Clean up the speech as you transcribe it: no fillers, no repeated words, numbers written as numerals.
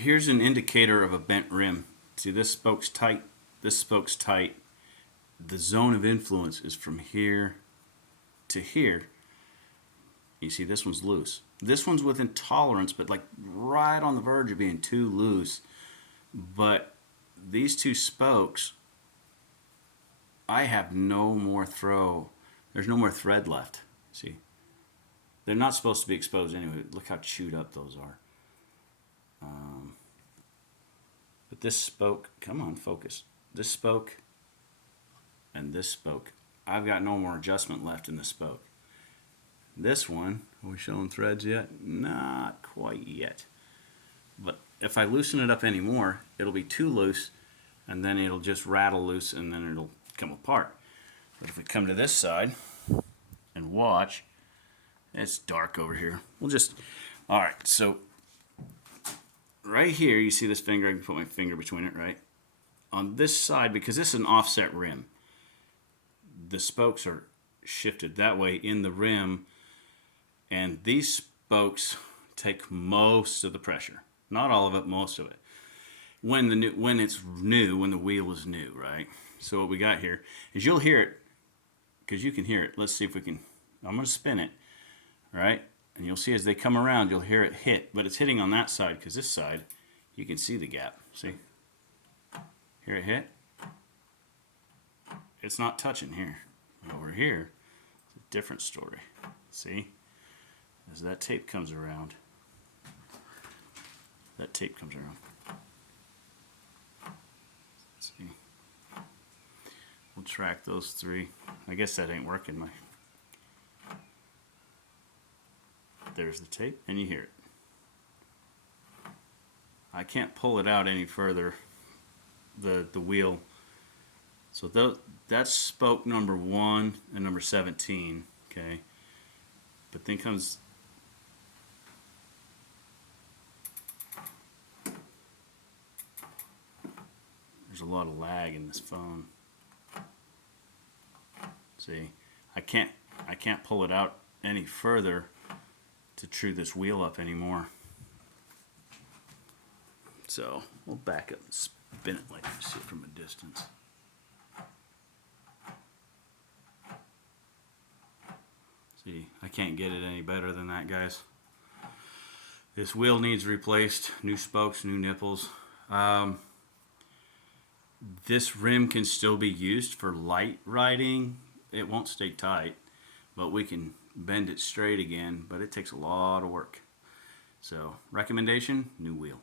here's an indicator of a bent rim. See, this spoke's tight, this spoke's tight. The zone of influence is from here to here. You see, this one's loose. This one's within tolerance, but like right on the verge of being too loose. But these two spokes, I have no more throw. There's no more thread left. See? They're not supposed to be exposed anyway. Look how chewed up those are. But this spoke, come on, focus. This spoke and this spoke. I've got no more adjustment left in the spoke. This one, are we showing threads yet? Not quite yet. But if I loosen it up anymore, it'll be too loose, and then it'll just rattle loose, and then it'll come apart. But if we come to this side and watch, it's dark over here. We'll just, all right, so right here, you see this finger? I can put my finger between it, right? On this side, because this is an offset rim, the spokes are shifted that way in the rim, and these spokes take most of the pressure. Not all of it, most of it. When it's new, when the wheel is new, right? So what we got here is you'll hear it, because you can hear it. Let's see if we can, I'm going to spin it, right? And you'll see as they come around, you'll hear it hit, but it's hitting on that side, because this side, you can see the gap. See? Hear it hit? It's not touching here. Over here, it's a different story. See? As that tape comes around, see? We'll track those three. I guess that ain't working. There's the tape, and you hear it. I can't pull it out any further, the wheel. So that's spoke number 1 and number 17, okay? But then comes, there's a lot of lag in this phone. See, I can't pull it out any further to true this wheel up anymore. So we'll back up and spin it like this, see it from a distance. See, I can't get it any better than that, guys. This wheel needs replaced, new spokes, new nipples. This rim can still be used for light riding. It won't stay tight, but we can bend it straight again, but it takes a lot of work. So, recommendation, new wheel.